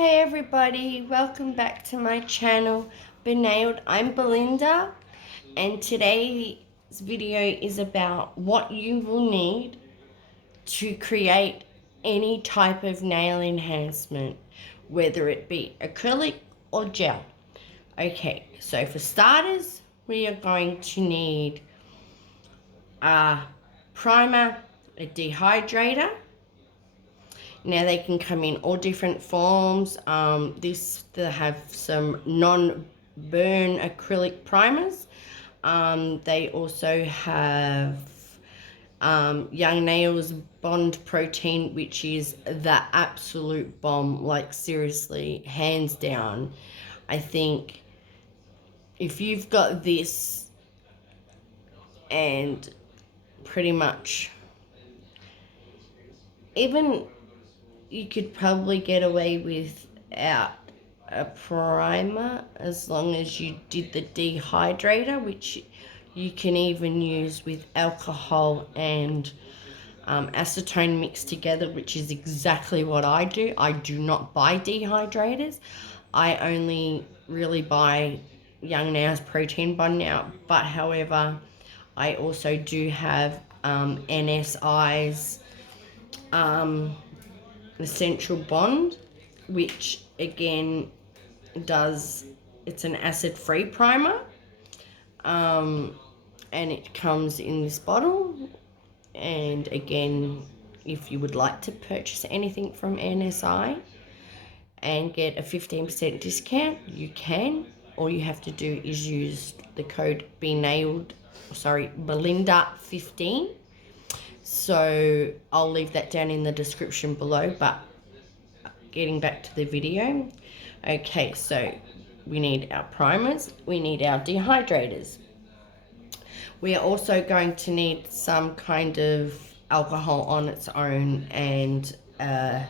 Hey everybody, welcome back to my channel, Benailed. I'm Belinda, and today's video is about what you will need to create any type of nail enhancement, whether it be acrylic or gel. Okay, so for starters, we are going to need a primer, a dehydrator. Now they can come in all different forms. They have some non-burn acrylic primers. They also have Young Nails Bond Protein, which is the absolute bomb. Like seriously, hands down. I think if you've got this and pretty much even you could probably get away without a primer as long as you did the dehydrator, which you can even use with alcohol and acetone mixed together, which is exactly what I do. I do not buy dehydrators. I only really buy Young Nails Protein Bond now, but however, I also do have NSI's Essential Bond, which again it's an acid-free primer, and it comes in this bottle. And again, if you would like to purchase anything from NSI and get a 15% discount, you can. All you have to do is use the code Belinda15. So I'll leave that down in the description below, but getting back to the video. Okay, so we need our primers, we need our dehydrators. We are also going to need some kind of alcohol on its own and a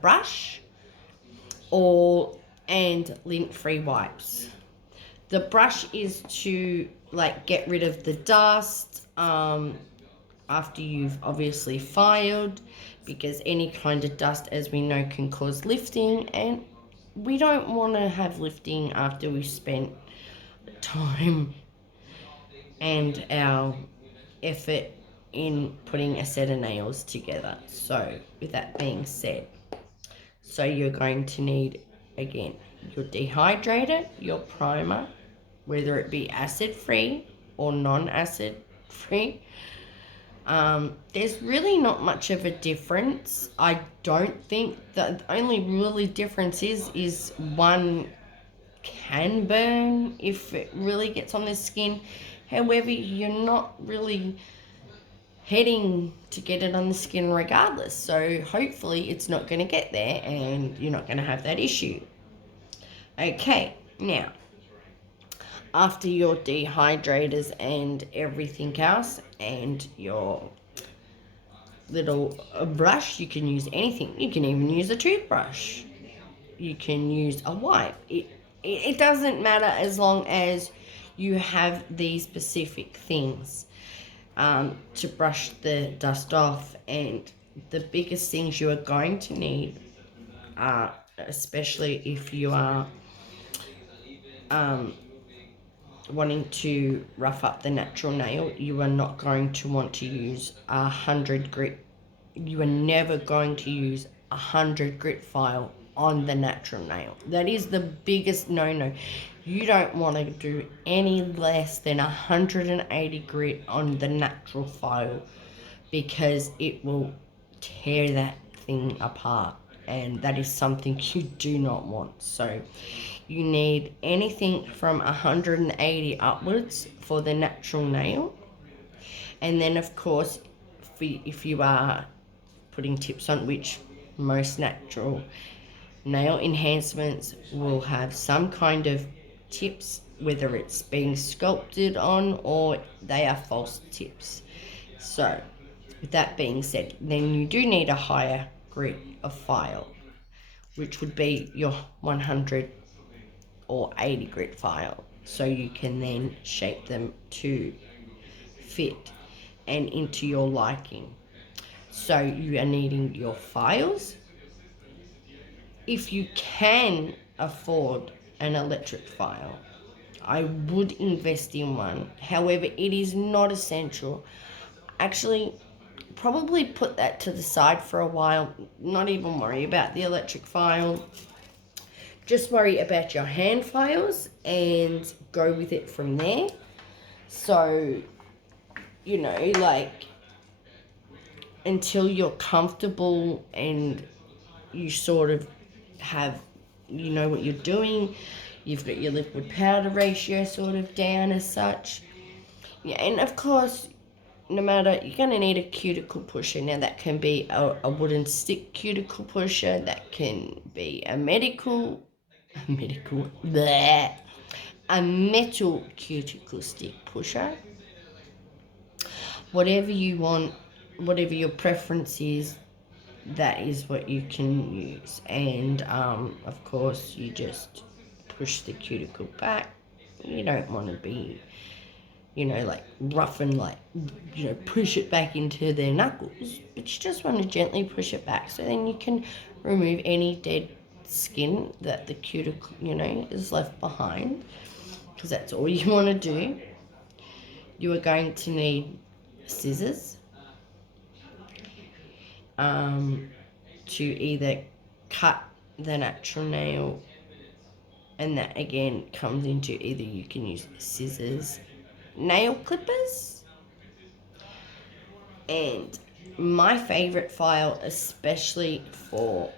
brush and lint-free wipes. The brush is to get rid of the dust after you've obviously filed, because any kind of dust, as we know, can cause lifting, and we don't want to have lifting after we've spent time and our effort in putting a set of nails together. So with that being said, so you're going to need, again, your dehydrator, your primer, whether it be acid-free or non-acid-free. There's really not much of a difference. I don't think that the only really difference is one can burn if it really gets on the skin. However, you're not really heading to get it on the skin regardless. So hopefully it's not going to get there and you're not going to have that issue. Okay, now after your dehydrators and everything else and your little brush, you can use anything. You can even use a toothbrush. You can use a wipe. It doesn't matter as long as you have these specific things to brush the dust off. And the biggest things you are going to need are, especially if you are wanting to rough up the natural nail, you are not going to want to use 100 grit. You are never going to use 100 grit file on the natural nail. That is the biggest no-no. You don't want to do any less than 180 grit on the natural file, because it will tear that thing apart, and that is something you do not want. So you need anything from 180 upwards for the natural nail. And then of course, if you are putting tips on, which most natural nail enhancements will have some kind of tips, whether it's being sculpted on or they are false tips. So with that being said, then you do need a higher grit of file, which would be your 100 or 80 grit file, so you can then shape them to fit and into your liking. So you are needing your files, if you can afford an electric file, I would invest in one. However, it is not essential. Actually, probably put that to the side for a while. Not even worry about the electric file. Just worry about your hand files and go with it from there. So, you know, like, until you're comfortable and you sort of have, you know what you're doing, you've got your liquid powder ratio sort of down as such. Yeah, and of course, no matter, you're going to need a cuticle pusher. Now, that can be a wooden stick cuticle pusher, that can be a bleh, a metal cuticle stick pusher. Whatever you want, whatever your preference is, that is what you can use. And of course, you just push the cuticle back. You don't want to be, you know, like rough and like, you know, push it back into their knuckles, but you just want to gently push it back, so then you can remove any dead skin that the cuticle, you know, is left behind, because that's all you want to do. You are going to need scissors to either cut the natural nail, and that again comes into either you can use scissors, nail clippers, and my favorite file, especially for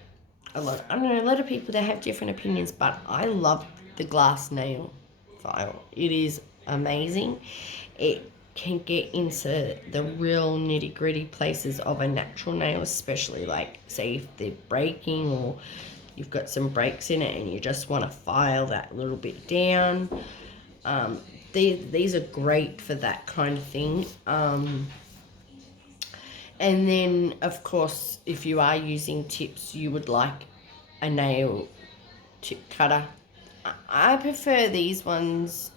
a lot of people, they have different opinions, but I love the glass nail file. It is amazing. It can get into the real nitty gritty places of a natural nail, especially like, say, if they're breaking or you've got some breaks in it and you just want to file that little bit down. These are great for that kind of thing. And then, of course, if you are using tips, you would like a nail tip cutter. I prefer these ones,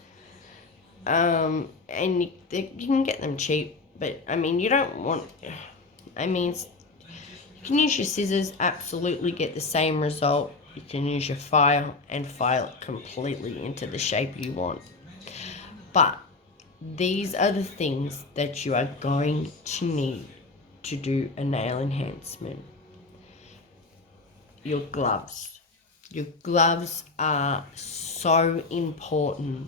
and you can get them cheap, but I mean, you don't want, I mean, you can use your scissors, absolutely get the same result. You can use your file and file it completely into the shape you want. But these are the things that you are going to need to do a nail enhancement. Your gloves. Your gloves are so important.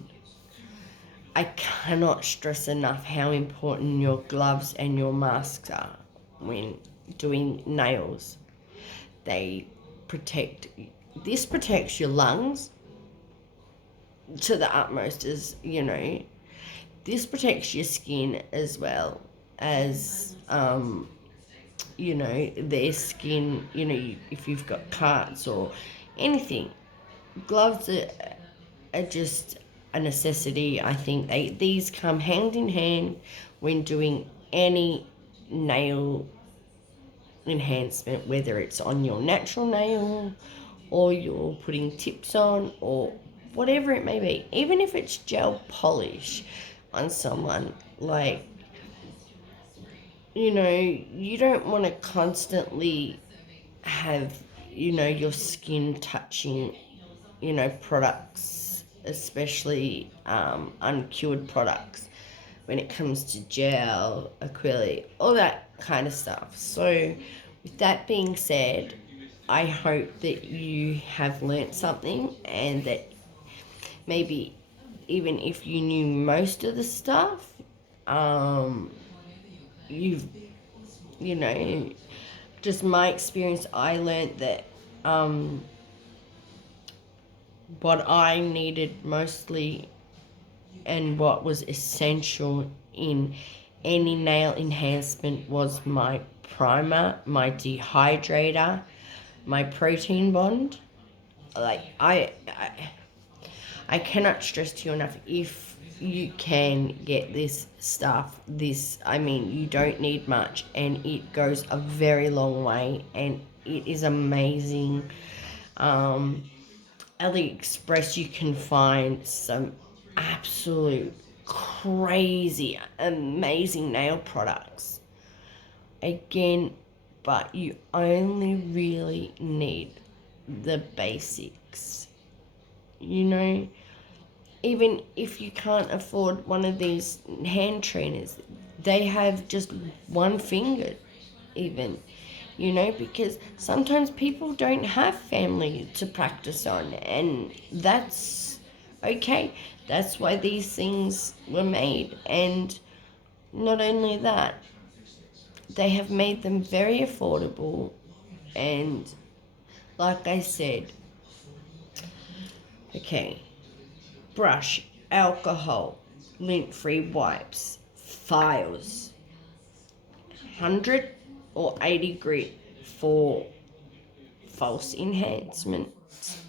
I cannot stress enough how important your gloves and your masks are when doing nails. They this protects your lungs to the utmost, as you know. This protects your skin as well as, you know, their skin, you know, if you've got cuts or anything. Gloves are just a necessity. I think these come hand in hand when doing any nail enhancement, whether it's on your natural nail or you're putting tips on or whatever it may be. Even if it's gel polish on someone, like, you know, you don't want to constantly have, you know, your skin touching, you know, products, especially uncured products, when it comes to gel, acrylic, all that kind of stuff. So with that being said, I hope that you have learnt something, and that maybe even if you knew most of the stuff, you've, you know, just my experience, I learnt that what I needed mostly and what was essential in any nail enhancement was my primer, my dehydrator, my protein bond. Like, I cannot stress to you enough, if you can get this stuff, I mean, you don't need much, and it goes a very long way, and it is amazing. AliExpress, you can find some absolute crazy, amazing nail products. Again, but you only really need the basics. You know, even if you can't afford one of these hand trainers, they have just one finger, even, you know, because sometimes people don't have family to practice on, and that's okay. That's why these things were made. And not only that, they have made them very affordable. And like I said, okay, brush, alcohol, lint-free wipes, files, 100 or 80 grit for false enhancements,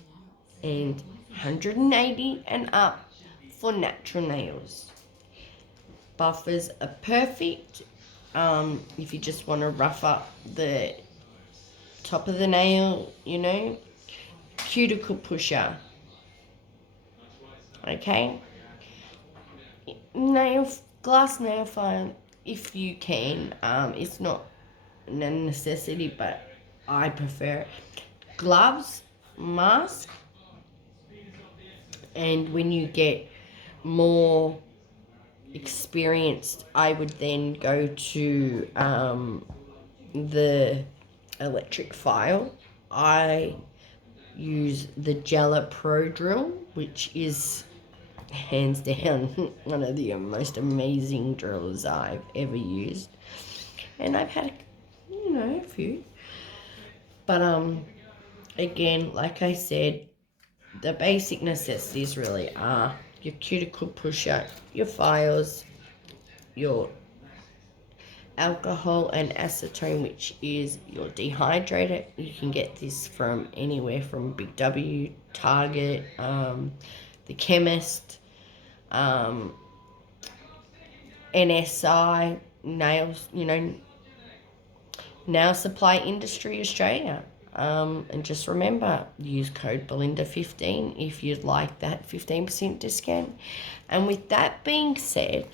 and 180 and up for natural nails. Buffers are perfect if you just want to rough up the top of the nail, you know. Cuticle Pusher, okay. Glass nail file if you can. It's not a necessity, but I prefer gloves, mask, and when you get more experienced, I would then go to the electric file. I use the Jella Pro drill, which is hands down one of the most amazing drills I've ever used, and I've had a few. But again, like I said, the basic necessities really are your cuticle pusher, your files, your alcohol and acetone, which is your dehydrator. You can get this from anywhere from Big W, Target, the chemist, NSI, nails, Nail Supply Industry Australia. And just remember, use code Belinda15 if you'd like that 15% discount. And with that being said,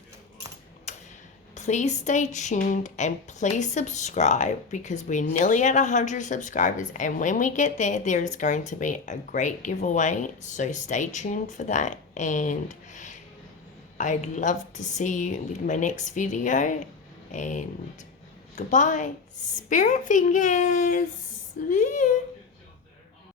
please stay tuned and please subscribe, because we're nearly at 100 subscribers, and when we get there, there is going to be a great giveaway, so stay tuned for that. And I'd love to see you with my next video, and goodbye, spirit fingers.